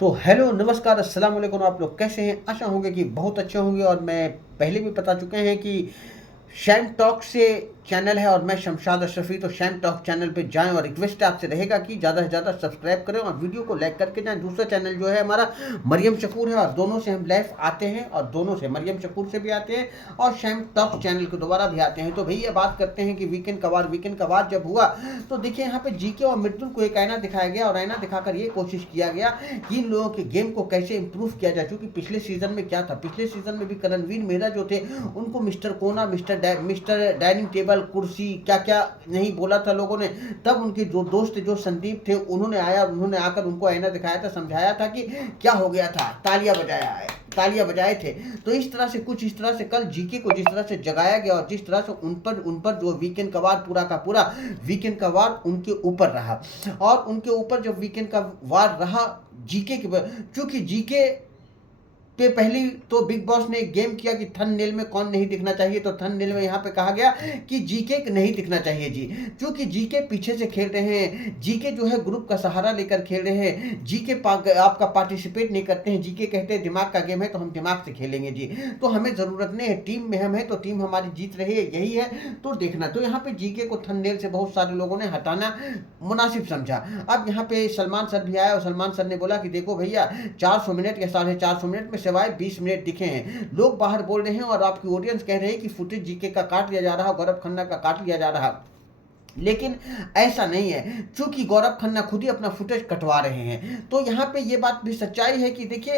तो हेलो नमस्कार अस्सलाम वालेकुम। आप लोग कैसे हैं? आशा होंगे कि बहुत अच्छे होंगे। और मैं पहले भी बता चुके हैं कि शैम टॉक से चैनल है और मैं शमशाद अशरफी। तो शैम टॉक चैनल पे जाएं और रिक्वेस्ट आपसे रहेगा कि ज़्यादा से ज़्यादा सब्सक्राइब करें और वीडियो को लाइक करके जाएं। दूसरा चैनल जो है हमारा मरियम शकूर है और दोनों से हम लाइव आते हैं और दोनों से मरियम शकूर से भी आते हैं और शैम टॉक चैनल के दोबारा भी आते हैं। तो भैया बात करते हैं कि वीकेंड का वार जब हुआ तो देखिए यहाँ पे जीके और मृदुल को एक आईना दिखाया गया और आईना दिखाकर ये कोशिश किया गया कि इन लोगों के गेम को कैसे इंप्रूव किया जाए। क्योंकि पिछले सीजन में क्या था, पिछले सीजन में भी करणवीर मेहरा जो थे उनको मिस्टर कोना, मिस्टर डाइनिंग टेबल, कुर्सी, क्या क्या नहीं बोला था लोगों ने। तब उनके जो दोस्त जो संदीप थे उन्होंने आकर उनको आईना दिखाया था, समझाया था कि क्या हो गया था, तालियां बजाए थे। तो इस तरह से कल जीके को जिस तरह से जगाया गया और जिस तरह से उन पर जो वीकेंड का वार पूरा का पूरा वीकेंड का वार उनके ऊपर रहा। और उनके ऊपर जब वीकेंड का वार रहा जीके के, क्योंकि जीके पे पहली तो बिग बॉस ने एक गेम किया कि थंबनेल में कौन नहीं दिखना चाहिए। तो थंबनेल में यहाँ पे कहा गया कि जीके नहीं दिखना चाहिए जी, क्योंकि जीके पीछे से खेल रहे हैं, जीके जो है ग्रुप का सहारा लेकर खेल रहे हैं, जीके आपका पार्टिसिपेट नहीं करते हैं। जीके कहते हैं दिमाग का गेम है तो हम दिमाग से खेलेंगे जी, तो हमें जरूरत नहीं है, टीम में हम है तो टीम हमारी जीत रही है, यही है तो देखना। तो यहाँ पे जीके को थंबनेल से बहुत सारे लोगों ने हटाना मुनासिब समझा। अब यहाँ पे सलमान सर भी आया और सलमान सर ने बोला कि देखो भैया 400 मिनट या 450 मिनट में सिवाय 20 मिनट दिखे हैं, लोग बाहर बोल रहे हैं और आपकी ऑडियंस कह रहे हैं कि फुटेज जीके का काट लिया जा रहा है, गौरव खन्ना का काट लिया जा रहा है। लेकिन ऐसा नहीं है, क्योंकि गौरव खन्ना खुद ही अपना फुटेज कटवा रहे हैं। तो यहाँ पे ये बात भी सच्चाई है कि देखिए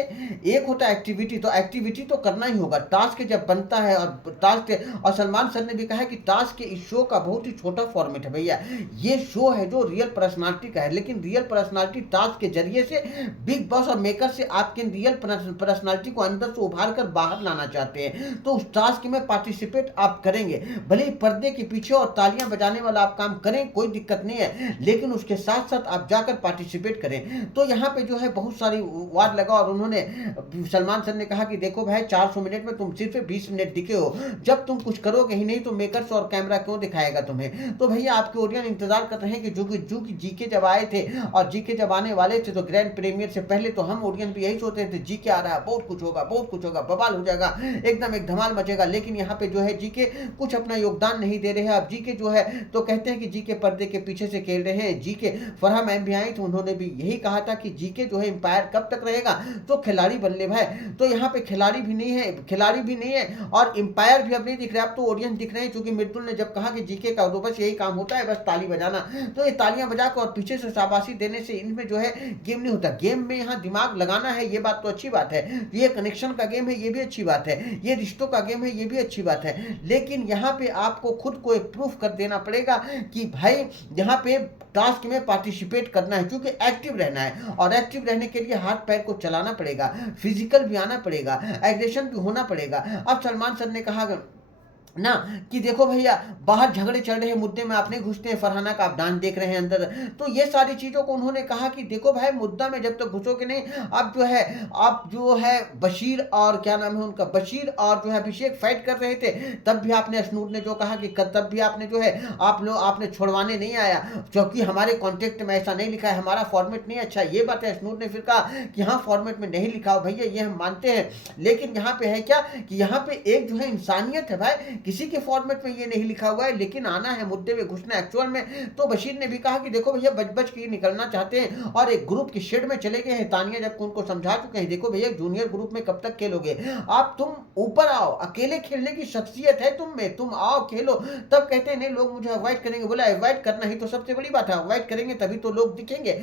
एक होता है एक्टिविटी तो करना ही होगा, टास्क जब बनता है और सलमान सर ने भी कहा है कि टास्क के इस शो का बहुत ही छोटा फॉर्मेट है भैया। ये शो है जो रियल पर्सनालिटी का है, लेकिन रियल पर्सनालिटी टास्क के जरिए से बिग बॉस और मेकर से आपके रियल पर्सनालिटी को अंदर से उभार कर बाहर लाना चाहते हैं। तो उस टास्क में पार्टिसिपेट आप करेंगे, भले ही पर्दे के पीछे और तालियां बजाने वाला आप काम करें, कोई दिक्कत नहीं है, लेकिन उसके साथ साथ आप जाकर पार्टिसिपेट करें। तो यहाँ पे जो है बहुत सारी वार लगा और उन्होंने सलमान सर ने कहा कि देखो भाई 400 मिनट में तुम सिर्फ 20 मिनट दिखे हो, जब तुम कुछ करोगे ही नहीं तो मेकर्स और कैमरा क्यों दिखाएगा तुम्हें। तो भैया आपके ऑडियंस इंतजार कर रहे हैं कि जो कि जीके जब आए थे और जीके जब आने वाले थे तो ग्रैंड प्रीमियर से पहले तो हम ऑडियंस भी यही सोचते थे जीके आ रहा है, बहुत कुछ होगा, बवाल हो जाएगा, एकदम एक धमाल मचेगा। लेकिन यहाँ पे जो है जीके कुछ अपना योगदान नहीं दे रहे हैं। अब जीके जो है तो कहते हैं कि जीके पर्दे के पीछे से खेल रहे हैं। जीके फरहा मैम भी आई तो उन्होंने भी यही कहा था कि जीके जो है एम्पायर कब तक रहेगा, तो खिलाड़ी बन ले भाई। तो यहाँ पे खिलाड़ी भी नहीं है और एम्पायर भी अब नहीं दिख रहे, अब तो ऑडियंस दिख रहे हैं। क्योंकि मृदुल ने जब कहा कि जीके का तो बस यही काम होता है, बस ताली बजाना, तो ये तालियां बजाकर और पीछे से शाबाशी देने से इनमें जो है गेम नहीं होता। गेम में यहाँ दिमाग लगाना है, ये बात तो अच्छी बात है, ये कनेक्शन का गेम है, ये भी अच्छी बात है, ये रिश्तों का गेम है, ये भी अच्छी बात है। लेकिन यहाँ पे आपको खुद को एक प्रूफ कर देना पड़ेगा कि भाई यहाँ पे टास्क में पार्टिसिपेट करना है, क्योंकि एक्टिव रहना है और एक्टिव रहने के लिए हाथ पैर को चलाना पड़ेगा, फिजिकल भी आना पड़ेगा, एग्रेशन भी होना पड़ेगा। अब सलमान सर ने कहा ना कि देखो भैया बाहर झगड़े चल रहे हैं, मुद्दे में आप नहीं घुसते हैं, फरहाना का आप डांस देख रहे हैं अंदर। तो ये सारी चीजों को उन्होंने कहा कि देखो भाई मुद्दा में जब तक घुसोगे नहीं, आप जो है बशीर और क्या नाम है उनका, बशीर और जो है अभिषेक फाइट कर रहे थे, तब भी आपने अशनूर ने जो कहा कि तब भी आपने जो है आपने छोड़वाने नहीं आया, क्योंकि हमारे कॉन्टेक्ट में ऐसा नहीं लिखा है, हमारा फॉर्मेट नहीं अच्छा। ये बात है, अशनूर ने फिर कहा कि हाँ फॉर्मेट में नहीं लिखा हो भैया, ये हम मानते हैं, लेकिन यहाँ पे है क्या कि यहाँ पे एक जो है इंसानियत है भाई, किसी के फॉर्मेट में ये नहीं लिखा हुआ है, लेकिन आना है मुद्दे में घुसना एक्चुअल में। तो बशीर ने भी कहा कि देखो भैया बच के निकलना चाहते हैं और एक ग्रुप की शेड में चले गए हैं। तानिया जब उनको समझा चुके हैं, देखो भैया जूनियर ग्रुप में कब तक खेलोगे आप, तुम ऊपर आओ, अकेले खेलने की शख्सियत है तुम में, तुम आओ खेलो। तब कहते हैं नहीं लोग मुझे अवॉइड करेंगे। बोला अवॉइड करना ही तो सबसे बड़ी बात है, अवॉइड करेंगे तभी तो लोग दिखेंगे,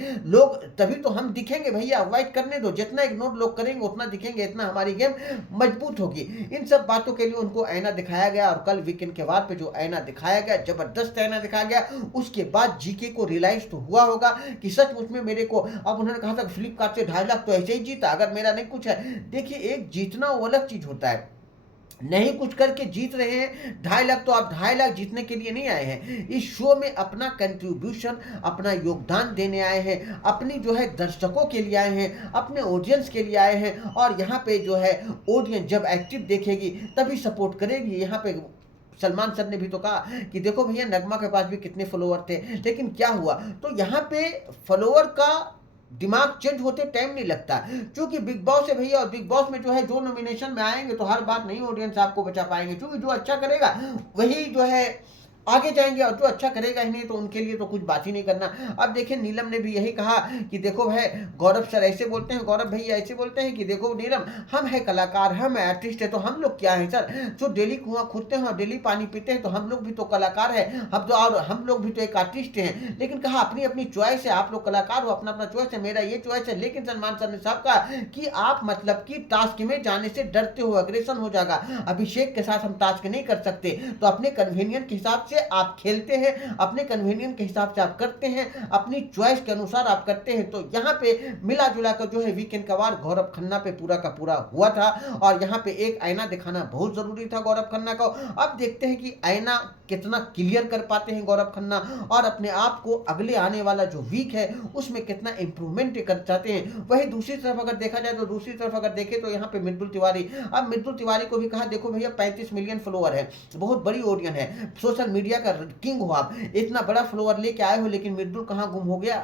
तभी तो हम दिखेंगे भैया, अवॉइड करने दो, जितना इग्नोर लोग करेंगे उतना दिखेंगे, इतना हमारी गेम मजबूत होगी। इन सब बातों के लिए उनको आईना दिखाया गया और कल वीकेंड के बाद पे जो आईना दिखाया गया, जबरदस्त आईना दिखाया गया। उसके बाद जीके को रियलाइज तो हुआ होगा कि सचमुच में मेरे को, अब उन्होंने कहा था फ्लिपकार्ट से 2.5 लाख तो ऐसे ही जीता, अगर मेरा नहीं कुछ है। देखिए एक जीतना वो अलग चीज होता है, नहीं कुछ करके जीत रहे हैं 2.5 लाख, तो आप 2.5 लाख जीतने के लिए नहीं आए हैं, इस शो में अपना कंट्रीब्यूशन, अपना योगदान देने आए हैं, अपनी जो है दर्शकों के लिए आए हैं, अपने ऑडियंस के लिए आए हैं। और यहाँ पे जो है ऑडियंस जब एक्टिव देखेगी तभी सपोर्ट करेगी। यहाँ पे सलमान सर ने भी तो कहा कि देखो भैया नगमा के पास भी कितने फॉलोअर थे, लेकिन क्या हुआ, तो यहाँ पे फॉलोअर का दिमाग चेंज होते टाइम नहीं लगता, क्योंकि बिग बॉस है भैया, और बिग बॉस में जो है जो नॉमिनेशन में आएंगे तो हर बात नहीं ऑडियंस आपको बचा पाएंगे, क्योंकि जो अच्छा करेगा वही जो है आगे जाएंगे, और जो अच्छा करेगा ही नहीं तो उनके लिए तो कुछ बात ही नहीं करना। अब देखिए नीलम ने भी यही कहा कि देखो भाई, गौरव सर ऐसे बोलते हैं, गौरव भैया ऐसे बोलते हैं कि देखो नीलम, हम है कलाकार, हम है आर्टिस्ट है, तो हम लोग क्या है सर, जो डेली कुआं खोदते हैं और डेली पानी पीते हैं, तो हम लोग भी तो कलाकार है, हम तो, और हम लोग भी तो एक आर्टिस्ट हैं। लेकिन कहा अपनी अपनी चॉइस है, आप लोग कलाकार हो, अपना अपना चॉइस है, मेरा ये चॉइस है। लेकिन सलमान सर ने साहब कहा कि आप मतलब कि टास्क में जाने से डरते हो, अग्रेशन हो जाएगा, अभिषेक के साथ हम टास्क नहीं कर सकते, तो अपने कन्वीनियंट के हिसाब से आप खेलते हैं, अपने कन्वीनियंट के हिसाब से आप करते हैं, अपनी चॉइस के अनुसार आप करते हैं। तो यहाँ पे मिला जुला कर जो है वीकेंड का वार गौरव खन्ना पे पूरा का पूरा हुआ था, और यहाँ पे एक आईना दिखाना बहुत जरूरी था गौरव खन्ना को। अब देखते हैं कि आईना कितना क्लियर कर पाते हैं गौरव खन्ना, और अपने आप को अगले आने वाला जो वीक है उसमें कितना इंप्रूवमेंट कर चाहते हैं। वही दूसरी तरफ अगर देखा जाए तो दूसरी तरफ अगर देखें तो यहाँ पे मृदुल तिवारी, अब मृदुल तिवारी को भी कहा देखो भैया 35 मिलियन फॉलोअर है, बहुत बड़ी ऑडियंस है, सोशल मीडिया का किंग हो आप, इतना बड़ा फॉलोअर लेके आए हो, लेकिन मृदुल कहाँ गुम हो गया,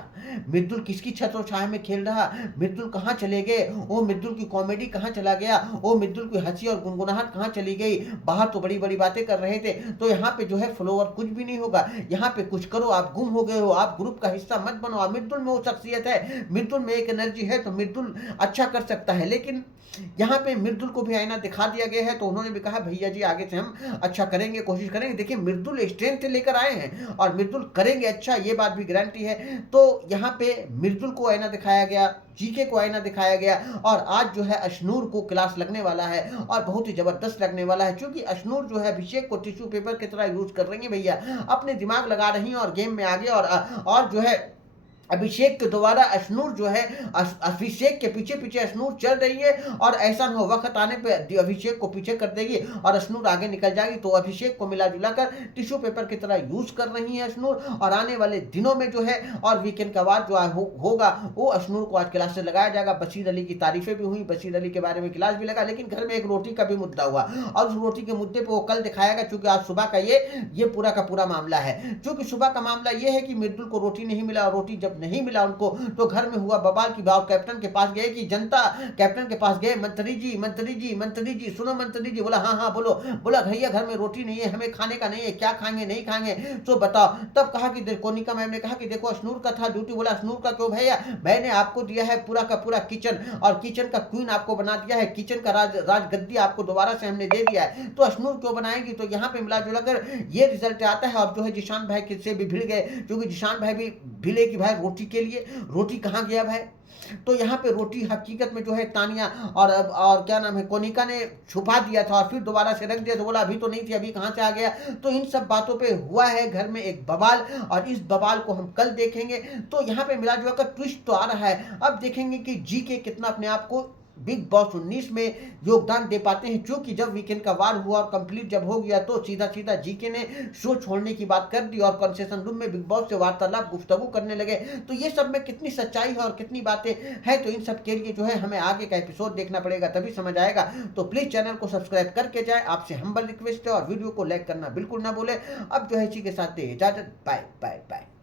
मृदुल किसकी छत और छाया में खेल रहा, मृदुल कहाँ चले गए, वो मृदुल की कॉमेडी कहाँ चला गया, वो मृदुल की हंसी और गुनगुनाहट कहाँ चली गई, बाहर तो बड़ी बड़ी बातें कर रहे थे। तो यहाँ पे जो है फॉलोअर कुछ भी नहीं होगा, यहाँ पे कुछ करो, आप गुम हो गए हो, आप ग्रुप का हिस्सा मत बनो। आप मृदुल में वो शख्सियत है, मृदुल में एक एनर्जी है, तो मृदुल अच्छा कर सकता है। लेकिन यहाँ पे मृदुल को भी आईना दिखा दिया गया है, तो उन्होंने भी कहा भैया जी आगे से हम अच्छा करेंगे, कोशिश करेंगे। देखिए मृदुल स्ट्रेंथ लेकर आए हैं और मृदुल करेंगे अच्छा, ये बात भी गारंटी है। तो यहाँ पे मृदुल को आईना दिखाया गया, जीके को आईना दिखाया गया, और आज जो है अशनूर को क्लास लगने वाला है, और बहुत ही जबरदस्त लगने वाला है, क्योंकि अशनूर जो है अभिषेक को टिश्यू पेपर की तरह यूज कर रही है भैया, अपने दिमाग लगा रही है और गेम में आगे, और जो है अभिषेक के दोबारा अशनूर जो है अभिषेक के पीछे पीछे अशनूर चल रही है, और ऐसा न हो वक्त आने पे अभिषेक को पीछे कर देगी और अशनूर आगे निकल जाएगी। तो अभिषेक को मिला जुला कर टिश्यू पेपर की तरह यूज कर रही है अशनूर, और आने वाले दिनों में जो है और वीकेंड का वार जो होगा वो अशनूर को आज क्लास से लगाया जाएगा। बशीर अली की तारीफें भी हुई, बशीर अली के बारे में क्लास भी लगा, लेकिन घर में एक रोटी का भी मुद्दा हुआ, और उस रोटी के मुद्दे पर वो कल दिखाएगा, क्योंकि आज सुबह का ये पूरा का पूरा मामला है। क्योंकि सुबह का मामला ये है कि मृदुल को रोटी नहीं मिला, और रोटी जब नहीं मिला उनको, तो घर में हुआ बवाल की भाव कैप्टन के पास गए, कि जनता कैप्टन के पास गए, मंत्री जी मंत्री जी मंत्री जी सुनो मंत्री जी, बोला हाँ हाँ बोलो, बोला भैया घर में रोटी नहीं है, हमें खाने का नहीं है, क्या खाएंगे नहीं खाएंगे तो बताओ। तब कहा कि कोनिका मैम ने कहा कि देखो अशनूर का था ड्यूटी, बोला अशनूर का क्यों भैया, मैंने आपको दिया है पूरा का पूरा किचन, और किचन का क्वीन आपको बना दिया है, किचन का राज गद्दी आपको दोबारा से हमने दे दिया है, तो अशनूर क्यों बनाएगी। तो यहाँ पे मिला जुला कर ये रिजल्ट आता है। और जो है जिशान भाई से भी भिड़ गए, क्योंकि जिशान भाई भी भिड़े कि भाई रोटी के लिए, रोटी कहाँ गया भाई। तो यहाँ पे रोटी हकीकत में जो है तानिया और क्या नाम है कोनिका ने छुपा दिया था, और फिर दोबारा से रख दिया, तो बोला अभी तो नहीं थी, अभी कहाँ से आ गया। तो इन सब बातों पे हुआ है घर में एक बवाल, और इस बवाल को हम कल देखेंगे। तो यहाँ पे मिला जुला कर ट्विस्ट तो आ रहा है, अब देखेंगे कि जीके कितना अपने आप को बिग बॉस 19 में योगदान दे पाते हैं। क्योंकि जब वीकेंड का वार हुआ और कंप्लीट जब हो गया, तो सीधा सीधा जीके ने शो छोड़ने की बात कर दी, और कंसेशन रूम में बिग बॉस से वार्तालाप गुफ्तगू करने लगे। तो ये सब में कितनी सच्चाई है और कितनी बातें हैं, तो इन सब के लिए जो है हमें आगे का एपिसोड देखना पड़ेगा, तभी समझ आएगा। तो प्लीज चैनल को सब्सक्राइब करके जाए, आपसे हम्बल रिक्वेस्ट है, और वीडियो को लाइक करना बिल्कुल ना भूले। अब जो है इसी के साथ दे इजाजत, बाय बाय बाय।